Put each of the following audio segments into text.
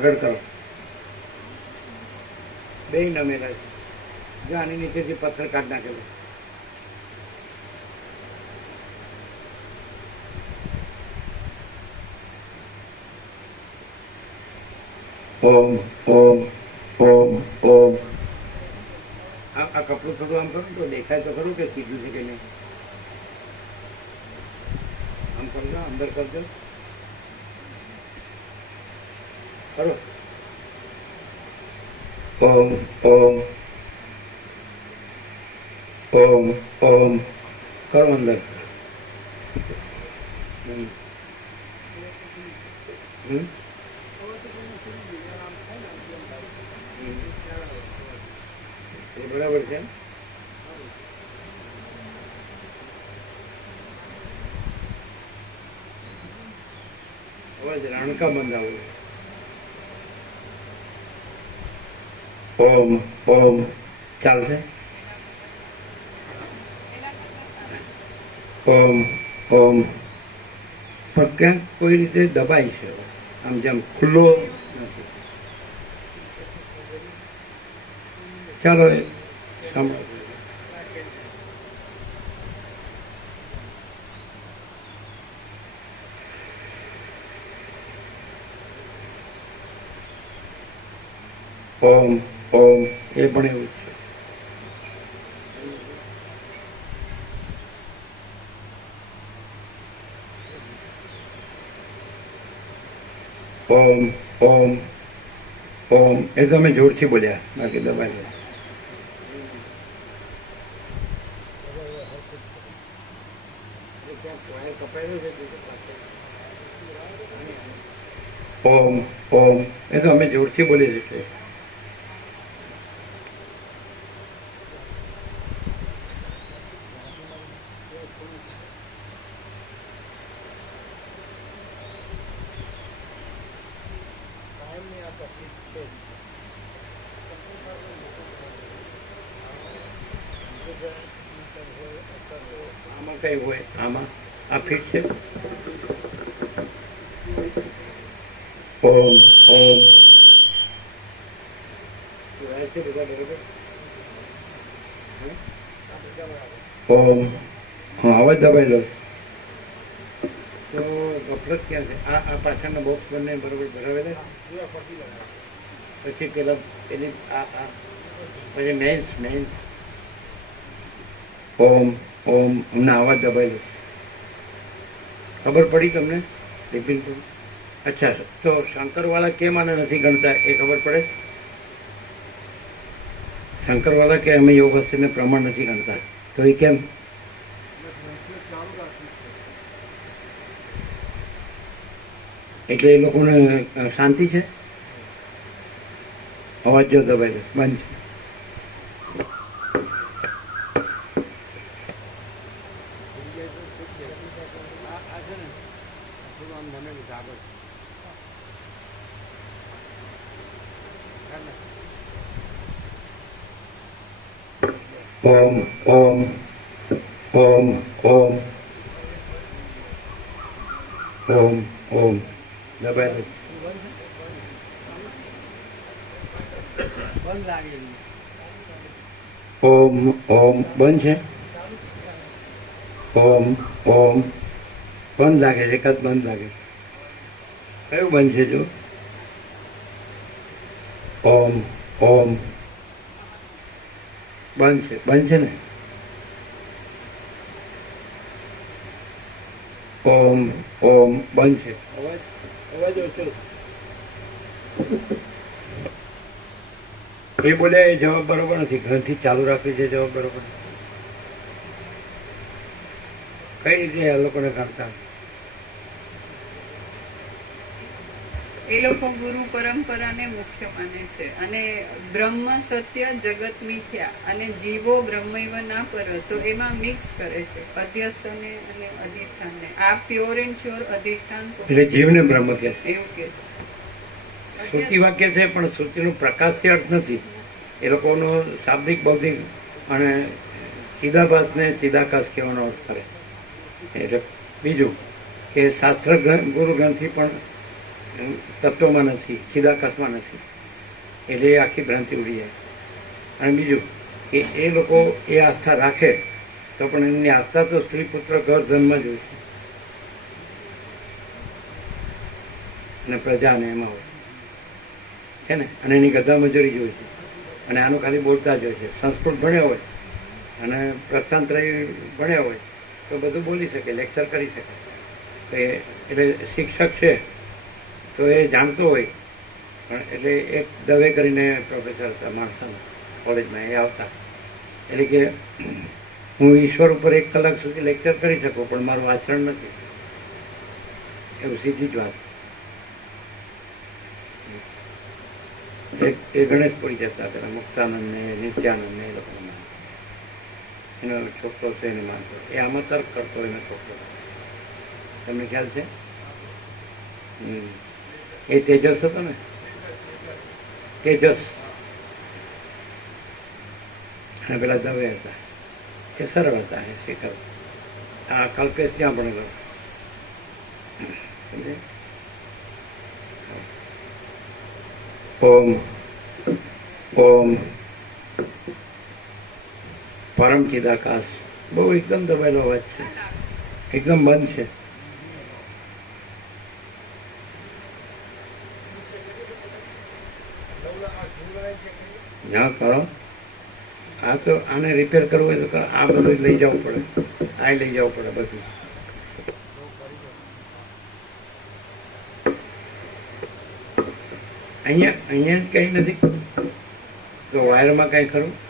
આગળ કરો. બે નમેલા છે જો આની નીચેથી પથ્થર કાઢ નાખેલો ઓમ ઓમ ઓમ ઓમ. આ આ કપડું થોડું આમ કરું તો દેખાય તો ખરું કે સીધું છે કે નહીં? આમ કરજો અંદર કરજો. કરો ઓમ ઓમ ઓમ ઓમ કરો અંદર હમ. હમ? એ બરાબર છે અવાજ રાણકા બંધાવો ઓમ ઓમ ચાલશે ઓમ ઓમ પણ ક્યાંક કોઈ રીતે દબાય છે આમ જેમ ખુલ્લો નથી ચાલો એ સાંભળો ઓમ ઓમ, એ એવું છે. ઓમ ઓમ ઓમ, એ તમે જોરથી બોલ્યા, બાકી દબાઈ ઓમ ઓમ, એ તો અમે જોરથી બોલી છીએ. કઈ હોય આમાં? આ ફિટ છે? ઓમ ઓમ. ઓમ. હા અવાજ દબાઈ લો. તો ગફલત ક્યાં છે? આ આ પાછળના બોક્સ બંને બરોબર ભરાવેલા? પછી પેલા એની આ આ, પછી મેન્સ મેન્સ ઓમ ઓમ અમને અવાજ દબાઈ લો ખબર પડી તમને? બિપિનભાઈ અચ્છા, તો શંકરવાલા કેમ આને નથી ગણતા એ ખબર પડે? શંકરવાળા કે અમે યોગ હસ્તીને પ્રમાણ નથી ગણતા? તો એ કેમ? એટલે એ લોકોને શાંતિ છે? અવાજ જો દબાઈ બંધ. છે ઓમ ઓમ ઓમ ઓમ ઓમ ઓમ દબાઈ ઓમ ઓમ બંધ છે ઓમ ઓમ. બંધ લાગે છે કદ બંધ લાગે. છે કયું બંધ છે જો? ઓમ ઓમ. બંધ છે બંધ છે ને? ઓમ ઓમ, બંધ છે. અવાજ અવાજ ઓછો. એ બોલ્યા એ જવાબ બરોબર નથી. ઘરથી ચાલુ રાખવી છે, જવાબ બરોબર નથી. કઈ રીતે આ લોકોને કરતા એ લોકો ગુરુ પરંપરાને મુખ્ય માને છે. અને બ્રહ્મ સત્ય જગત મિથ્યા અને જીવો બ્રહ્મૈવ ના પર તો એમાં મિક્સ કરે છે. અધ્યસ્તને અને અધિષ્ઠાનને. આ પ્યોર એન્ડ શ્યોર અધિષ્ઠાન એટલે જીવને બ્રહ્મ છે. એવું કે છે. શ્રુતિ વાક્ય છે પણ શ્રુતિનો પ્રકાશ્ય અર્થ નથી. એ લોકોનો શાબ્દિક બૌદ્ધિક અને ચિદાભાસને ચિદાકાશ કહેવાનો અર્થ કરે. એટલે બીજું કે શાસ્ત્ર ગુરુ ગ્રંથિ પણ તત્વમાં નથી ખિદાકર્ષમાં નથી. એટલે એ આખી ભ્રાંતિ ઉડી જાય. અને બીજું કે એ લોકો એ આસ્થા રાખે તો પણ એમની આસ્થા તો સ્ત્રી, પુત્ર, ઘર, ધર્મ જ હોય છે. અને પ્રજા અને એમાં હોય છે. ને? અને એની ગધા મજૂરી જ હોય છે. અને આનું ખાલી બોલતા જ હોય છે. સંસ્કૃત ભણ્યો હોય અને પ્રસ્થાંતર ભણ્યા હોય તો બધું બોલી શકે લેક્ચર કરી શકે. એટલે શિક્ષક છે, તો એ જાણતો હોય. પણ એટલે એક દવે કરીને પ્રોફેસર હતા, માણસાના કોલેજમાં એ આવતા. એટલે કે હું ઈશ્વર ઉપર એક કલાક સુધી લેક્ચર કરી શકું, પણ મારું આચરણ નથી. એવું સીધી જ વાત. એ ગણેશ પડી જતા હતા, મુક્તાનંદ ને નિત્યાનંદ ને એ લોકો એનો છોકરો છે એને માનતો. એ આમાં તર્ક કરતો એનો છોકરો. તમને ખ્યાલ છે. એ તેજસ હતો ને? તેજસ. અને પેલા દવે હતા. એ સરળ હતા, એ શિખર. આ કલ્પેશ ત્યાં ભણેલો? ઓમ. ઓમ. પરમ ચિદાકાશ બહુ એકદમ દબાયેલો અવાજ છે. એકદમ બંધ છે. ના કરો. આ તો આને રિપેર કરવું હોય તો. આ બધું લઈ જવું પડે. આ લઈ જવું પડે બધું. અહીંયા અહીંયા કઈ નથી. તો વાયરમાં કઈ ખરું?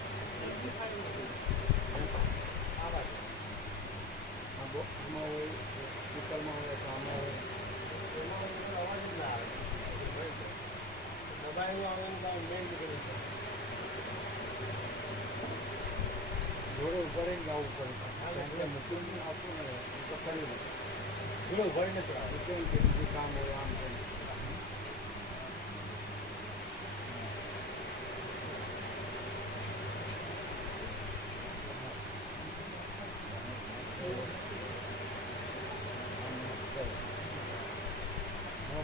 આમાં હોય સ્પીકરમાં હોય તો હોય એમાં અવાજ જ ના આવે મેં નીકળ્યું છે ઘોડે ઉભારીને ગાવું પડે એટલે મૂકીને આવતું નહીં તો કરી નથી ઘોડે ઉભારીને જ આવે જે કામ હોય આમ કરીને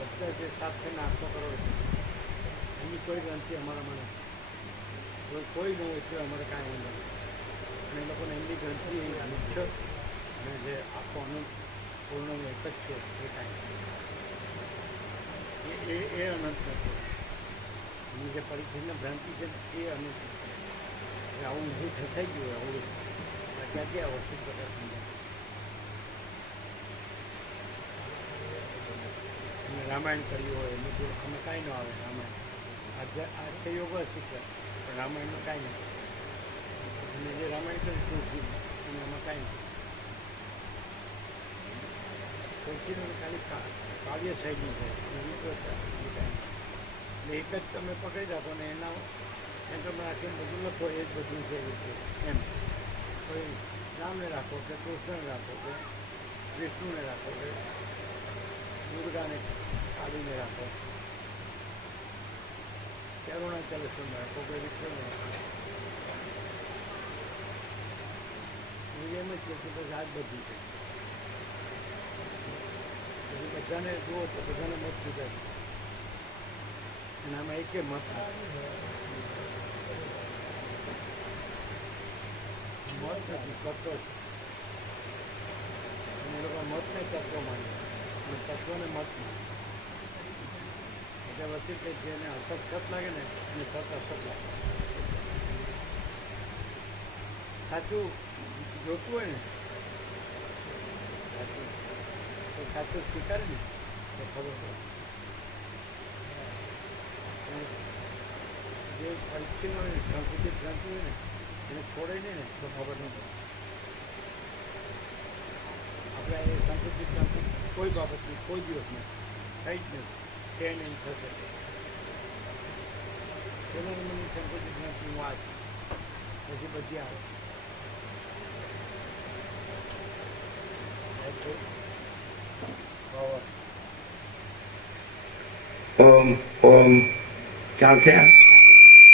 બધા જે સાત થઈને આઠસો કરોડ એની કોઈ ગ્રંથિ અમારામાં નથી કોઈ ન હોય તો અમારે કાંઈ વાંધો નથી અને એ લોકોને એમની ગ્રંથિ એ મુખ્ય અને જે આખો અનંત એક જ છે એ કાંઈ એ એ એ અનંત નથી એની જે પરિસ્થિતિને ભ્રાંતિ છે એ અનંત. આવું નહીં થઈ ગયું આવડું ક્યાં ક્યાંથી વસ્તુ પ્રકાર સમજાય રામાયણ કર્યું હોય એનું જોડે અમે કાંઈ ન આવે રામાયણ. આ તે યોગ શીખ્યા પણ રામાયણમાં કાંઈ નથી અને જે રામાયણ કર્યું તુલસી અને એમાં કાંઈ નથી તુલસીનું ખાલી કાવ્ય શૈલી છે. છે. એટલે એક જ તમે પકડી રાખો ને એના એમ તમે આખી બધું લખો, એ જ બધું છે છે એમ. કોઈ રામને રાખો કે કૃષ્ણને રાખો કે વિષ્ણુને રાખો કે રાખો કે અરુણાચલેશ્વરને રાખો કે વિષ્ણુને રાખો એમ જ કે બસ જ બધું છે. બધાને જુઓ તો બધાને મત જુદા છે અને આમાં એક મત મત નથી કરતો છે. એ લોકો મતને તત્વ માને અને તત્વને મત માને એટલે વચ્ચે કે એને અસત સત લાગે ને એને સત અસર લાગે. સાચું જોતું હોય ને, સાચું. સ્વીકારે ને, તો ખબર જે હોય ને હોય ને, એને છોડે નહીં તો ખબર નહીં પડે. આપણે એ સંકુચિત ગ્રંથિ કોઈ બાબતની કોઈ દિવસ નહીં કંઈ જ નથી. છે નહીં થશે પેલો નંબરની સંકુચિત ગ્રંથિ હું આ પછી બધી આવે. ઓમ ઓમ, ચાલશે? આ